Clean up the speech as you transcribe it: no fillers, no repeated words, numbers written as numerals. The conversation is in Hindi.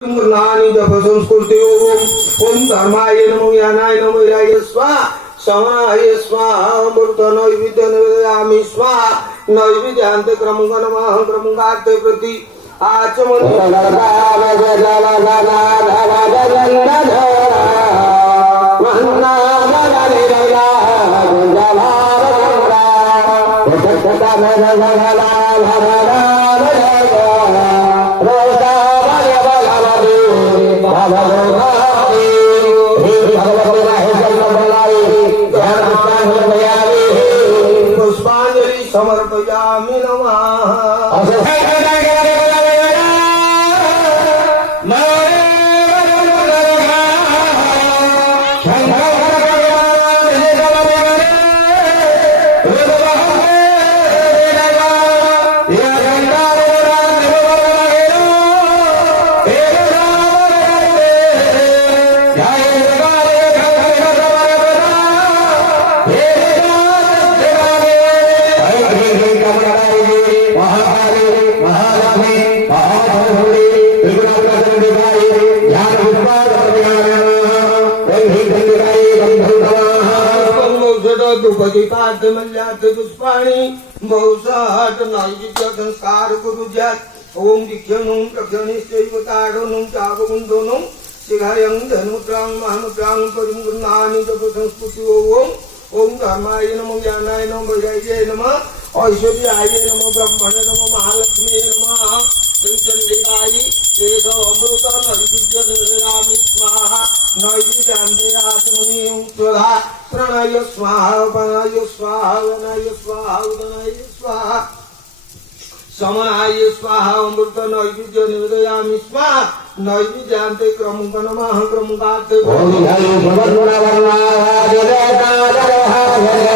नानी जप संस्कृति ओम धर्माय नमो ज्ञानाय नमो वैराग्य स्वाहा शमनाय स्वाहा अमृत नैवेद्य निवेदयामि स्वाहा नैवेद्यान्ते क्रमुंग नमः क्रमुंगाते प्रति आचमन पुष्पांजलि समर्पयामि नमः पुष्पाणि बहुसाट नैवेद्य संस्कार कुरुज्यात् ओम दीक्षणुं प्रक्षणिश्चैव ताडनं चापकुण्डनं शिखायं धनुद्रां महामुद्रां परिगृह्णामि जप संस्कृति ओम धर्माय नमो ज्ञानाय नमो वैराग्याय नमः ऐश्वर्याय नमो ब्रह्मणे नमो महालक्ष्मी नमः चंडिकाय देश अमृत नैवेद्य निवेदयामि स्वाहा नैवेद्यान्ते आत्मनि स्वधा प्रणय स्वाहा वनाय स्वाहा वनाय स्वाहा उदनाय स्वाहा समनाय स्वाहा अमृत नैवेद्य निवेदयामि स्वाहा नैवेद्यान्ते क्रमुंग नमः क्रमुंगाते Hare